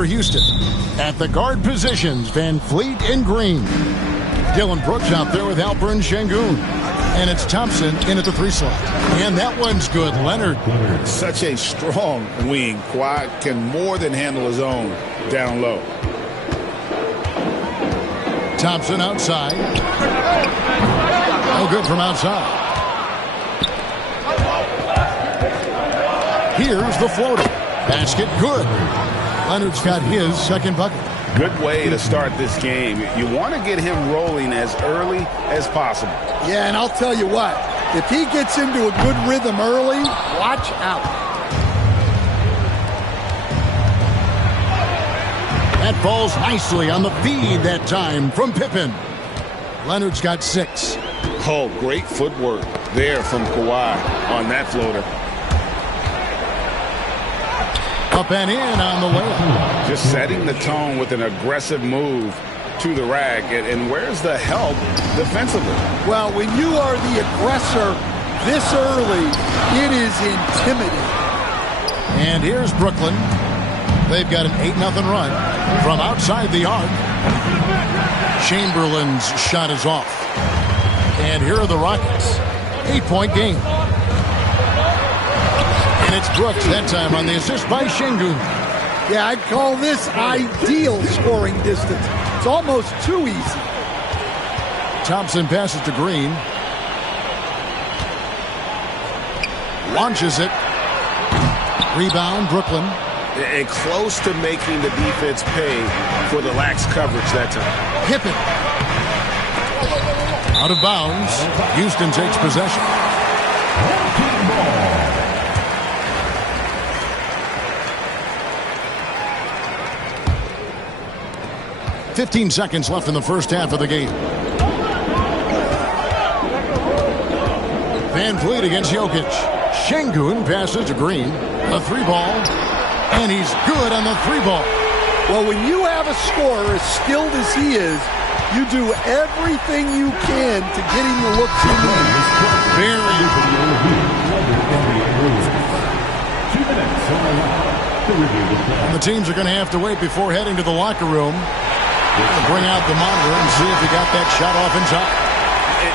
For Houston. At the guard positions, Van Fleet in green. Dylan Brooks out there with Alperen Sengun. And it's Thompson in at the 3 slot. And that one's good. Leonard. Such a strong wing. Kawhi can more than handle his own down low. Thompson outside. No good from outside. Here's the floater. Basket good. Leonard's got his second bucket. Good way to start this game. You want to get him rolling as early as possible. Yeah, and I'll tell you what. If he gets into a good rhythm early, watch out. That falls nicely on the feed that time from Pippen. Leonard's got 6. Oh, great footwork there from Kawhi on that floater. Up and in on the layup. Just setting the tone with an aggressive move to the rack. And where's the help defensively? Well, when you are the aggressor this early, it is intimidating. And here's Brooklyn. They've got an 8-0 run from outside the arc. Chamberlain's shot is off. And here are the Rockets. 8-point game. And it's Brooks that time on the assist by Sengun. Yeah, I'd call this ideal scoring distance. It's almost too easy. Thompson passes to Green. Launches it. Rebound, Brooklyn. And close to making the defense pay for the lax coverage that time. Pippen. Out of bounds. Houston takes possession. 15 seconds left in the first half of the game. Van Fleet against Jokic. Sengun passes to Green. A 3-ball. And he's good on the 3-ball. Well, when you have a scorer as skilled as he is, you do everything you can to get him the looks he needs. And the teams are going to have to wait before heading to the locker room. Bring out the monitor and see if he got that shot off in time.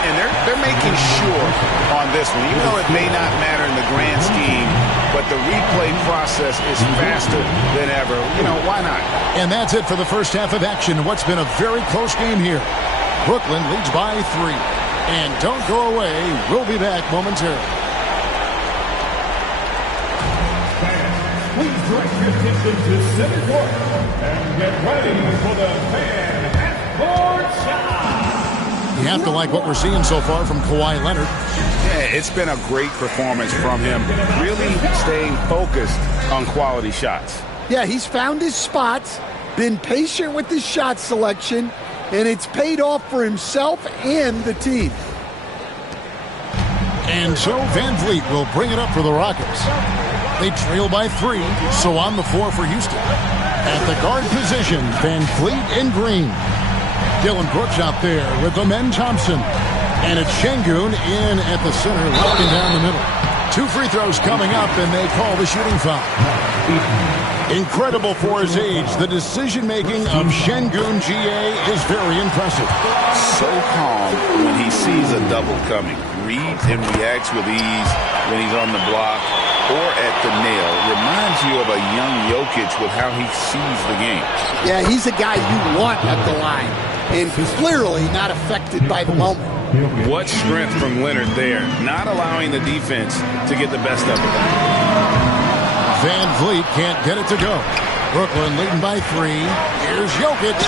And they're making sure on this one, even though it may not matter in the grand scheme, but the replay process is faster than ever. You know, why not? And that's it for the first half of action. What's been a very close game here. Brooklyn leads by 3. And don't go away. We'll be back momentarily. Please direct your attention to center court and get ready for the fan half-court shot. You have to like what we're seeing so far from Kawhi Leonard. Yeah, it's been a great performance from him. Really staying focused on quality shots. Yeah, he's found his spots, been patient with his shot selection, and it's paid off for himself and the team. And so Van Fleet will bring it up for the Rockets. They trail by 3, so on the floor for Houston. At the guard position, Van Fleet in green. Dylan Brooks out there with Amen Thompson. And it's Sengun in at the center, looking down the middle. 2 free throws coming up, and they call the shooting foul. Incredible for his age. The decision-making of Sengun GA is very impressive. So calm when he sees a double coming. Reads and reacts with ease when he's on the block or at the nail. Reminds you of a young Jokic with how he sees the game. Yeah, he's a guy you want at the line, and clearly not affected by the moment. What strength from Leonard there, not allowing the defense to get the best of it. Van Fleet can't get it to go. Brooklyn leading by 3. Here's Jokic.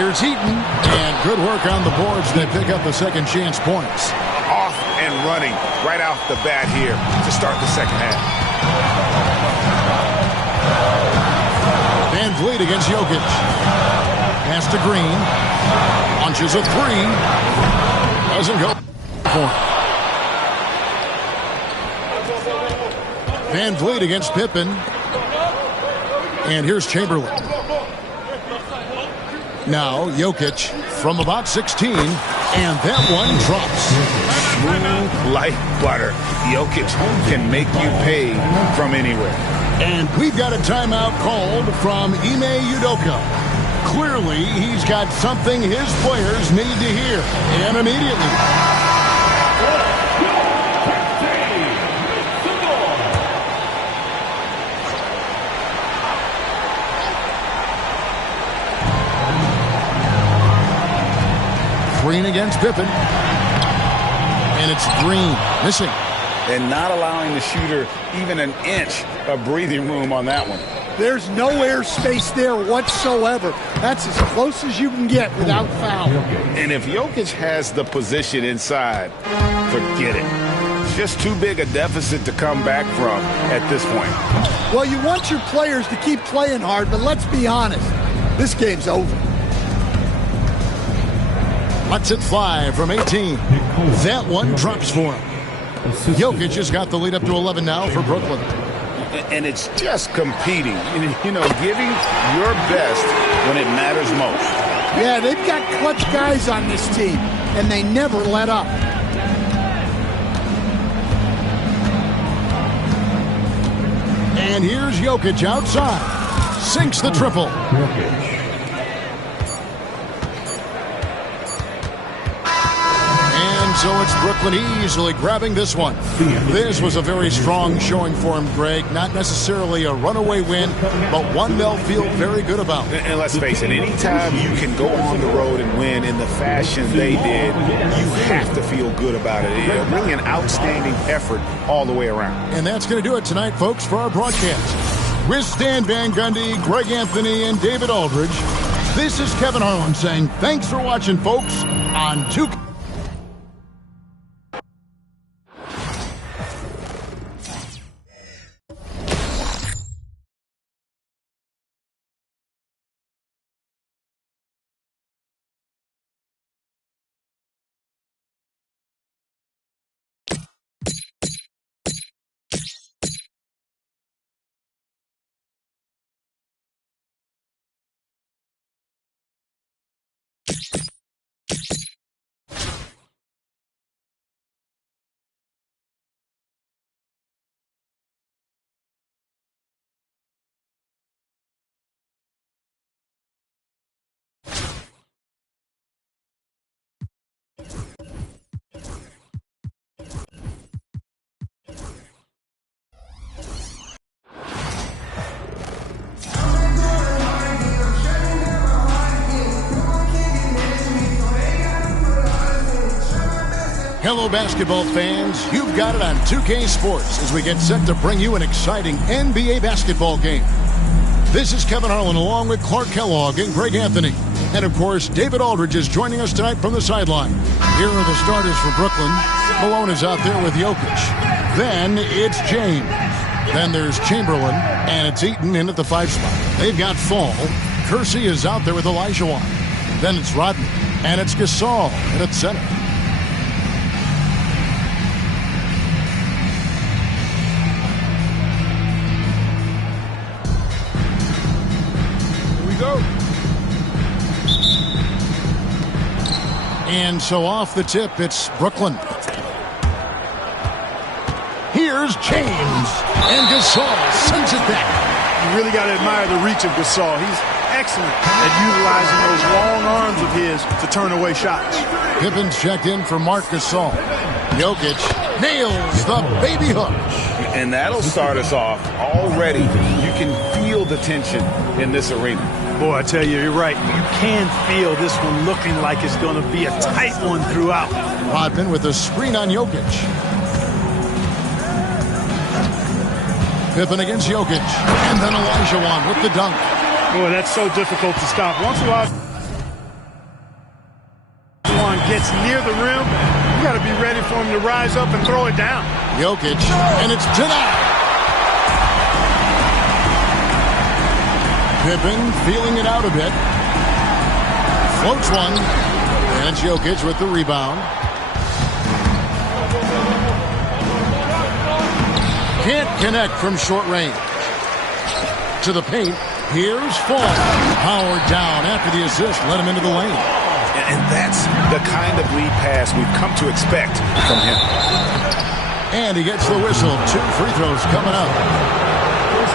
Here's Heaton. And good work on the boards. They pick up the second chance points. Off and running right off the bat here to start the second half. Van Fleet against Jokic. Pass to Green. Launches a 3. Doesn't go for it. Van Fleet against Pippen. And here's Chamberlain. Now Jokic from about 16. And that one drops. Smooth like butter. Jokic can make you pay from anywhere. And we've got a timeout called from Ime Udoka. Clearly, he's got something his players need to hear, and immediately. Green against Pippen. And it's Green missing. And not allowing the shooter even an inch of breathing room on that one. There's no airspace there whatsoever. That's as close as you can get without foul. And if Jokic has the position inside, forget it. It's just too big a deficit to come back from at this point. Well, you want your players to keep playing hard, but let's be honest. This game's over. Lets it fly from 18. That one drops for him. Jokic has got the lead up to 11 now for Brooklyn. And it's just competing, you know, giving your best when it matters most. Yeah, they've got clutch guys on this team, and they never let up. And here's Jokic outside. Sinks the triple. So it's Brooklyn easily grabbing this one. This was a very strong showing for him, Greg. Not necessarily a runaway win, but one they'll feel very good about. And let's face it, anytime you can go on the road and win in the fashion they did, you have to feel good about it. Really an outstanding effort all the way around. And that's going to do it tonight, folks, for our broadcast. With Stan Van Gundy, Greg Anthony, and David Aldridge, this is Kevin Harlan saying thanks for watching, folks, on 2K. Hello, basketball fans. You've got it on 2K Sports as we get set to bring you an exciting NBA basketball game. This is Kevin Harlan along with Clark Kellogg and Greg Anthony. And, of course, David Aldridge is joining us tonight from the sideline. Here are the starters for Brooklyn. Malone is out there with Jokic. Then it's James. Then there's Chamberlain, and it's Eaton in at the 5 spot. They've got Fall. Kersey is out there with Olajuwon. Then it's Rodney, and it's Gasol in at center. And so off the tip, it's Brooklyn. Here's James. And Gasol sends it back. You really got to admire the reach of Gasol. He's excellent at utilizing those long arms of his to turn away shots. Pippen's checked in for Marc Gasol. Jokic nails the baby hook. And that'll start us off already. You can feel the tension in this arena. Boy, I tell you, you're right. You can feel this one looking like it's going to be a tight one throughout. Rodman with a screen on Jokic. Pippen against Jokic. And then Olajuwon with the dunk. Boy, that's so difficult to stop. Once Olajuwon gets near the rim, you got to be ready for him to rise up and throw it down. Jokic, and it's denied. Pippen feeling it out a bit. Floats one. And it's Jokic with the rebound. Can't connect from short range. To the paint. Here's Fall. Powered down after the assist. Let him into the lane. And that's the kind of lead pass we've come to expect from him. And he gets the whistle. 2 free throws coming up.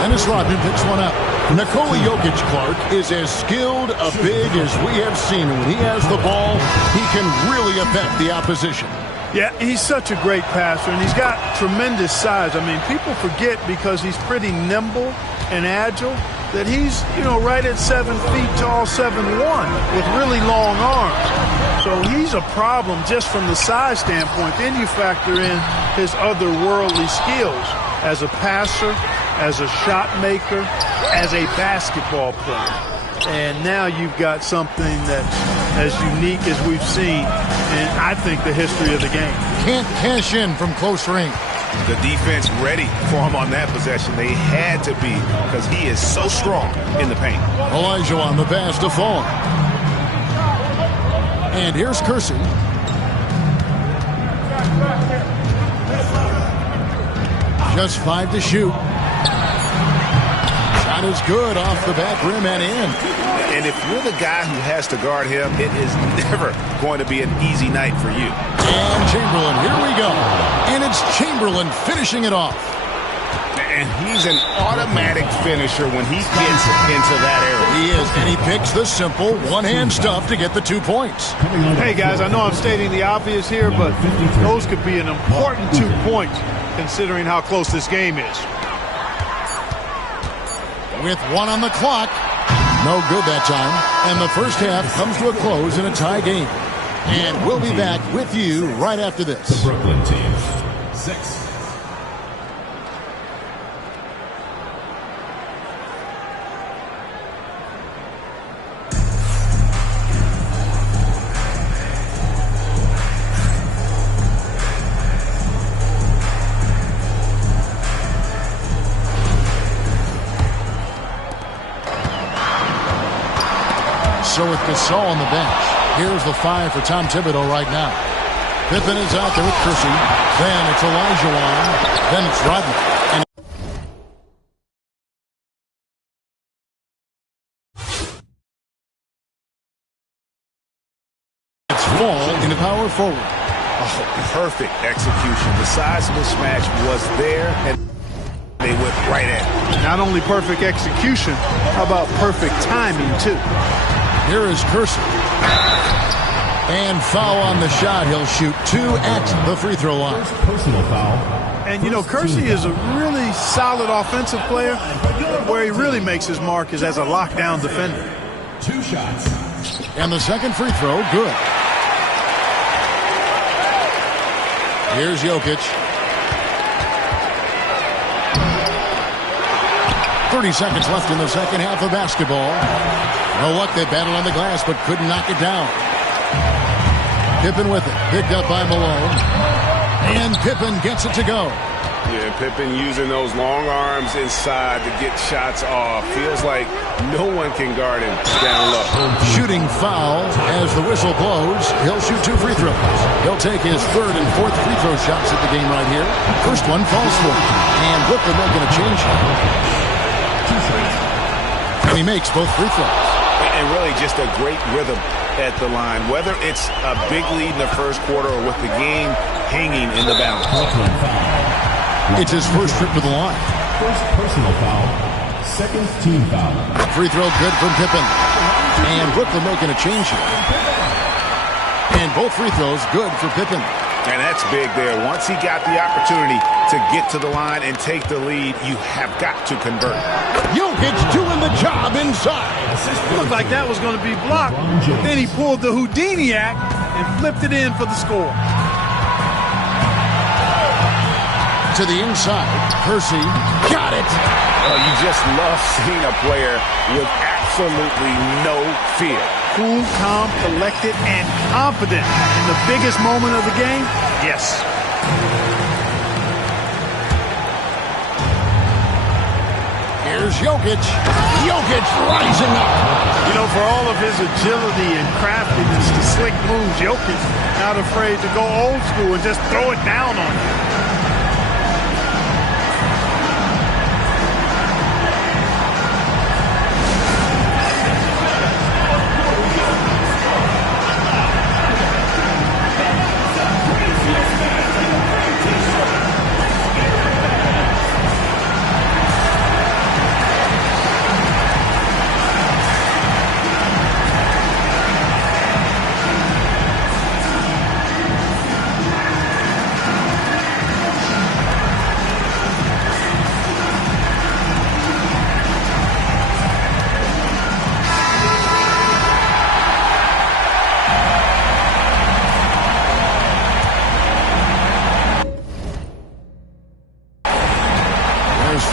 Dennis Rodman picks one up. Nikola Jokic, Clark, is as skilled a big as we have seen. When he has the ball, he can really affect the opposition. Yeah, he's such a great passer, and he's got tremendous size. I mean, people forget because he's pretty nimble and agile that he's, right at 7 feet tall, 7'1", with really long arms. So he's a problem just from the size standpoint. Then you factor in his otherworldly skills as a passer, as a shot maker, as a basketball player. And now you've got something that's as unique as we've seen in, I think, the history of the game. Can't cash in from close range. The defense ready for him on that possession. They had to be because he is so strong in the paint. Olajuwon the pass to Fall. And here's Kersey. Just 5 to shoot. Shot is good off the back rim and in. And if you're the guy who has to guard him, it is never going to be an easy night for you. And Chamberlain, here we go. And it's Chamberlain finishing it off. And he's an automatic finisher when he gets into that area. He is, and he picks the simple one-hand stuff to get the 2 points. Hey, guys, I know I'm stating the obvious here, but those could be an important 2 points considering how close this game is. With 1 on the clock. No good that time. And the first half comes to a close in a tie game. And we'll be back with you right after this. Brooklyn team. 6. So with Gasol on the bench, here's the 5 for Tom Thibodeau right now. Pippen is out there with Kersey. Then it's Olajuwon. Then it's Rodman. And it's Fall in a power forward. Oh, perfect execution. The size mismatch was there, and they went right at it. Not only perfect execution, how about perfect timing, too? Here is Kersey. And foul on the shot. He'll shoot 2 at the free throw line. Personal foul. And, Kersey is a really solid offensive player. Where he really makes his mark is as a lockdown defender. 2 shots. And the second free throw, good. Here's Jokic. 30 seconds left in the second half of basketball. No luck, they battled on the glass, but couldn't knock it down. Pippen with it, picked up by Malone. And Pippen gets it to go. Yeah, Pippen using those long arms inside to get shots off. Feels like no one can guard him down low. Shooting foul as the whistle blows. He'll shoot 2 free throws. He'll take his 3rd and 4th free throw shots at the game right here. First one falls for him. And Brooklyn not going to change it. And he makes both free throws. And really just a great rhythm at the line, whether it's a big lead in the first quarter or with the game hanging in the balance. It's his first trip to the line. First personal foul. Second team foul. Free throw good from Pippen. And Brooklyn making a change here. And both free throws good for Pippen. And that's big there. Once he got the opportunity to get to the line and take the lead, you have got to convert. Jokic doing the job inside. It looked like that was going to be blocked. Then he pulled the Houdini act and flipped it in for the score. To the inside. Kersey got it. Oh, you just love seeing a player with absolutely no fear. Cool, calm, collected, and confident in the biggest moment of the game? Yes. Here's Jokic. Jokic rising up. For all of his agility and craftiness, the slick moves, Jokic not afraid to go old school and just throw it down on him.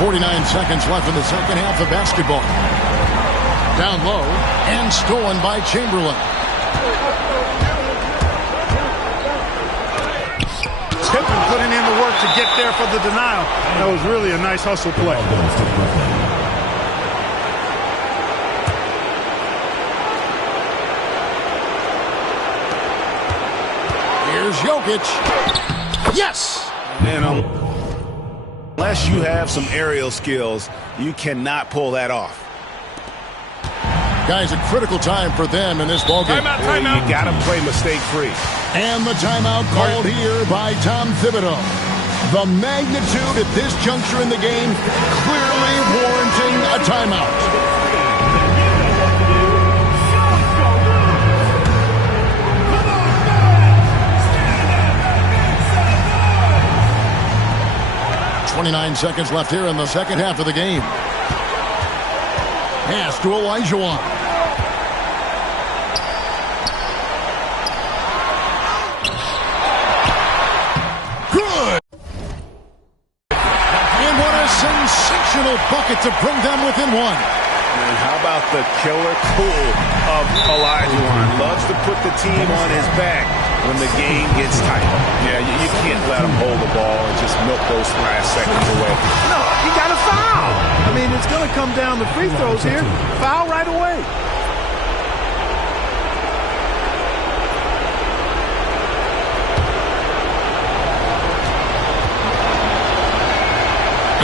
49 seconds left in the second half of basketball. Down low and stolen by Chamberlain. Pippen putting in the work to get there for the denial. That was really a nice hustle play. Here's Jokic. Yes! And unless you have some aerial skills, you cannot pull that off. Guys, a critical time for them in this ballgame. Timeout. You got to play mistake-free. And the timeout called here by Tom Thibodeau. The magnitude at this juncture in the game clearly warranting a timeout. .29 seconds left here in the second half of the game. Pass to Olajuwon. Good! And what a sensational bucket to bring them within one. And how about the killer cool of Olajuwon? Loves to put the team on his back when the game gets tight. Yeah, you can't let him hold the ball and just milk those last seconds away. No, he got a foul. I mean, it's going to come down to free throws here. Foul right away.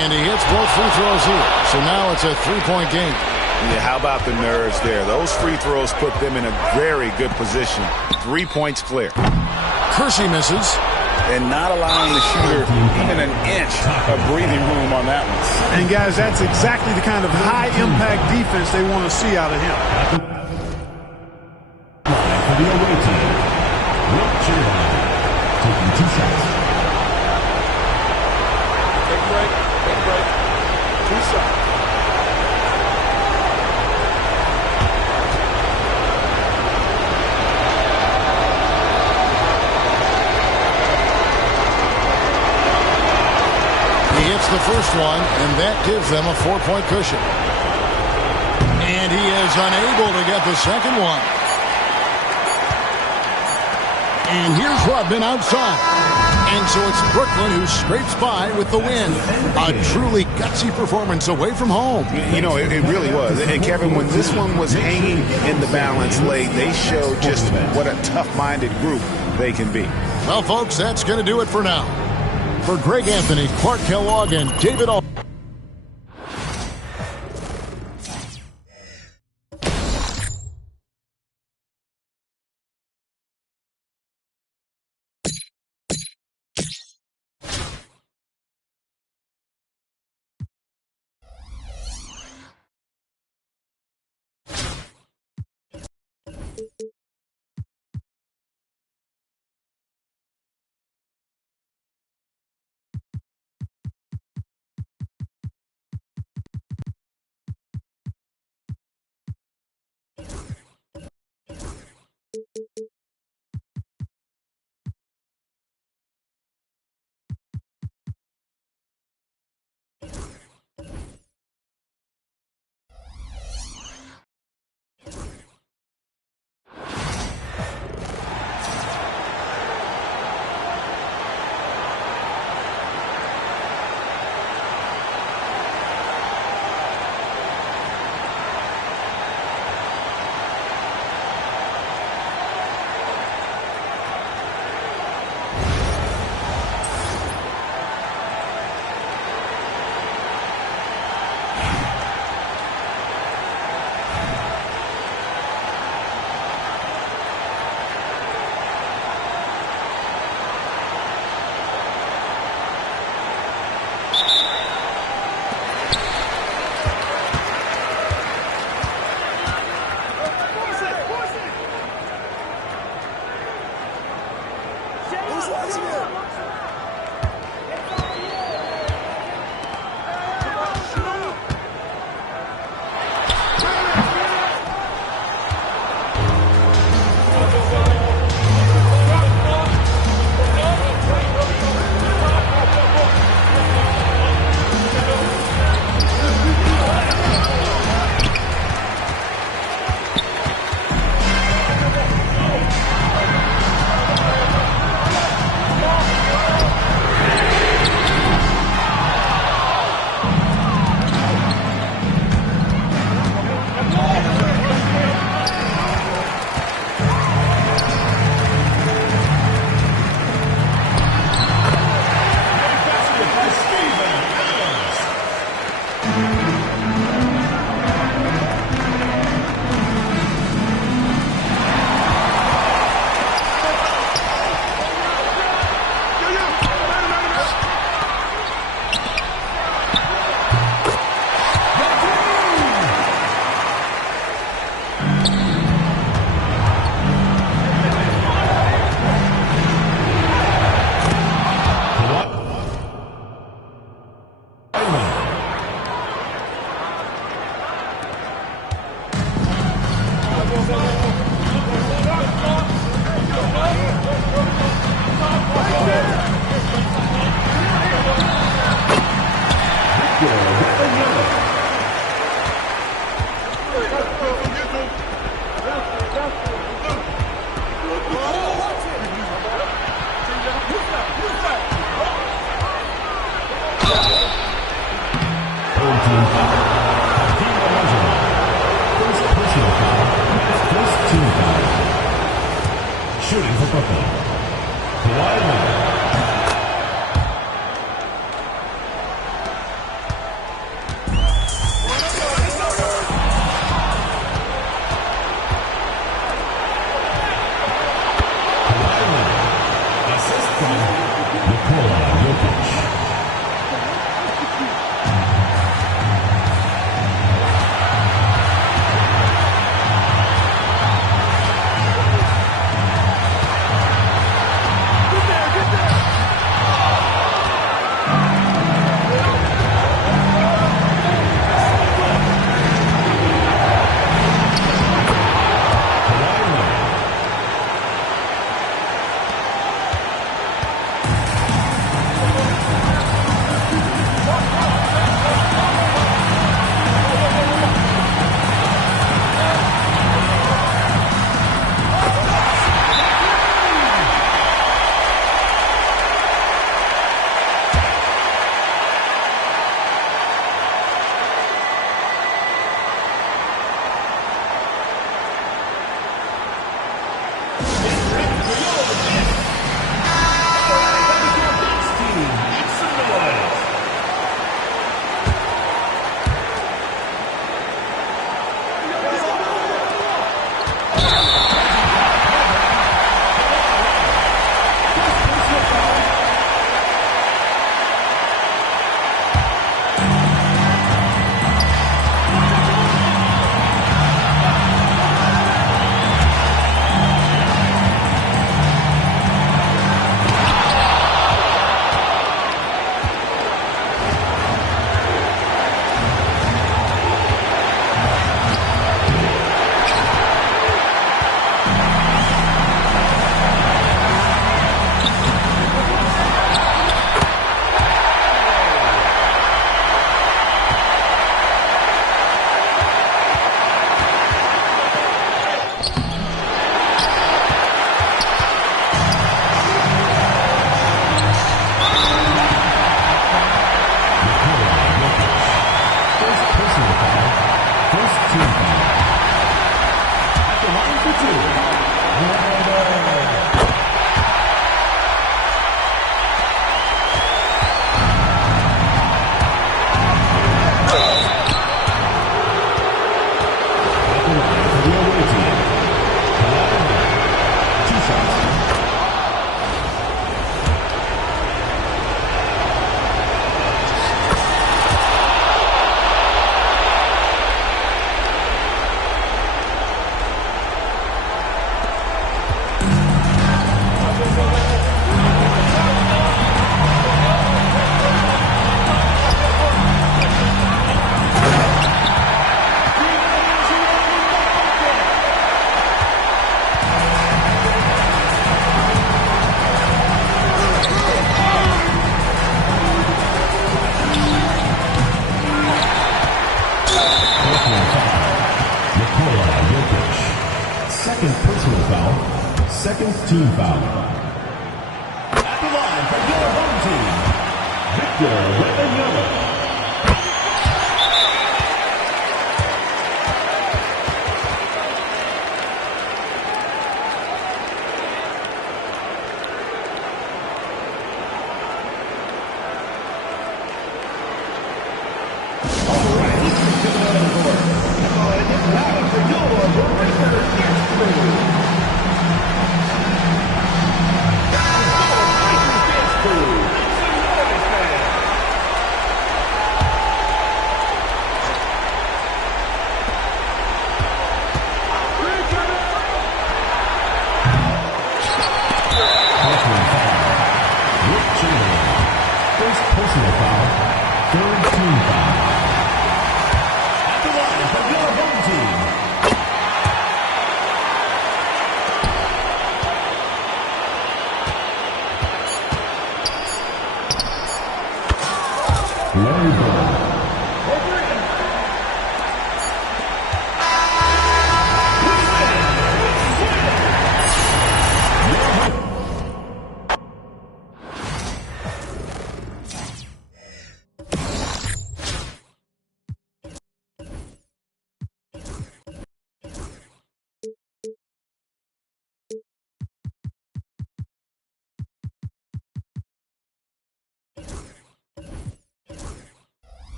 And he hits both free throws here. So now it's a three-point game. Yeah, how about the nerves there? Those free throws put them in a very good position. 3 points clear. Kersey misses. And not allowing the shooter even an inch of breathing room on that one. And, guys, that's exactly the kind of high-impact defense they want to see out of him. For the away team, Wilt Chamberlain taking 2 shots. Take a break. 2 shots. The first one, and that gives them a 4-point cushion. And he is unable to get the second one. And here's Rodman outside. And so it's Brooklyn who scrapes by with the win. A truly gutsy performance away from home. You know, it really was. And Kevin, when this one was hanging in the balance late, they showed just what a tough-minded group they can be. Well, folks, that's going to do it for now. For Greg Anthony, Clark Kellogg, and David Aldridge. Victor Wembanyama. Shooting for Brooklyn. Kawhi Leonard. Assist from Nikola Jokic. Second personal foul. Second team foul. At the line for your home team, Victor Wembanyama.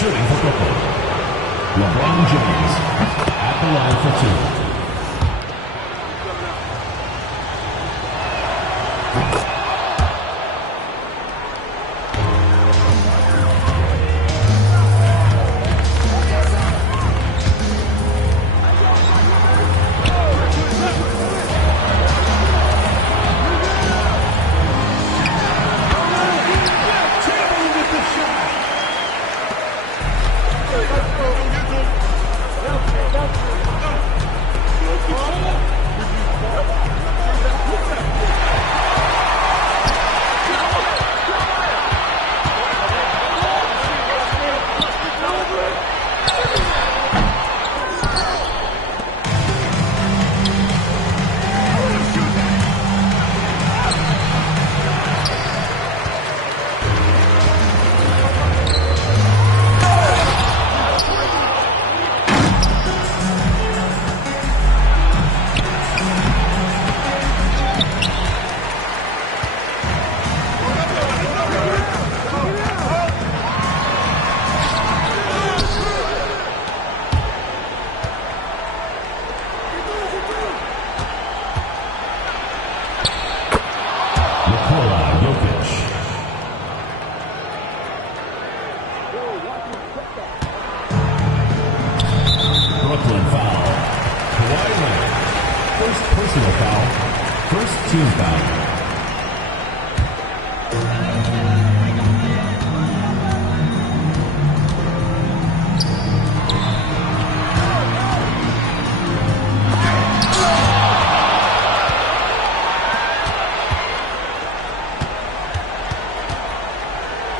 Shooting for Brooklyn, LeBron James at the line for two. Brooklyn foul. Kawhi Leonard. First personal foul. First team foul.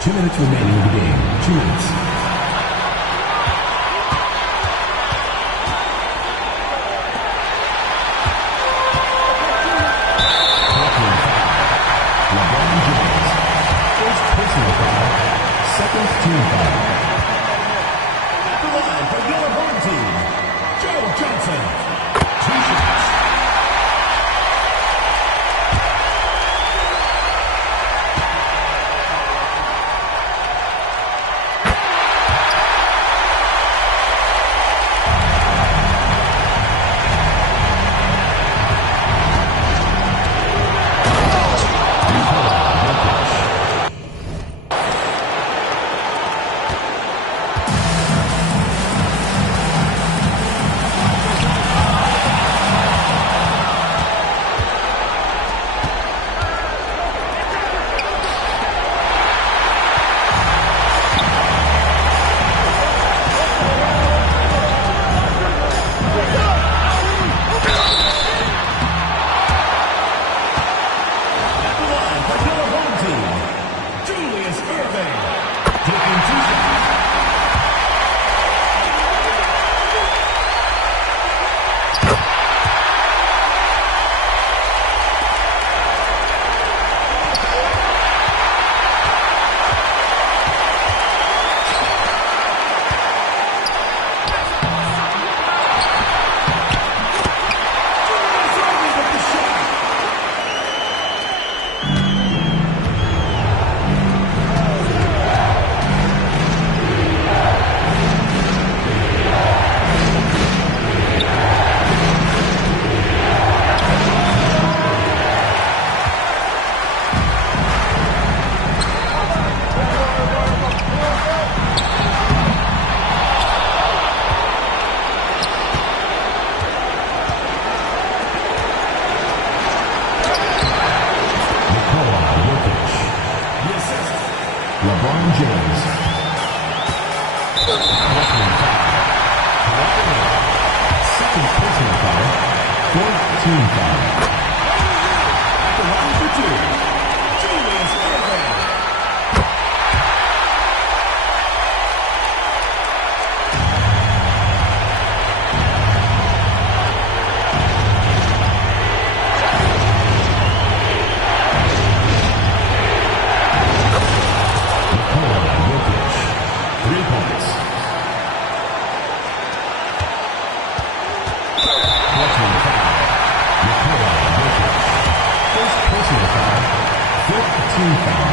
2 minutes remaining in the game. 2 minutes. LeBron James. First personal foul. Second team foul. At the line for your home team, Joe Johnson. 2 shots. LeBron James. Second personal foul. Fourth team foul. At the line for two, Julius Erving. team foul.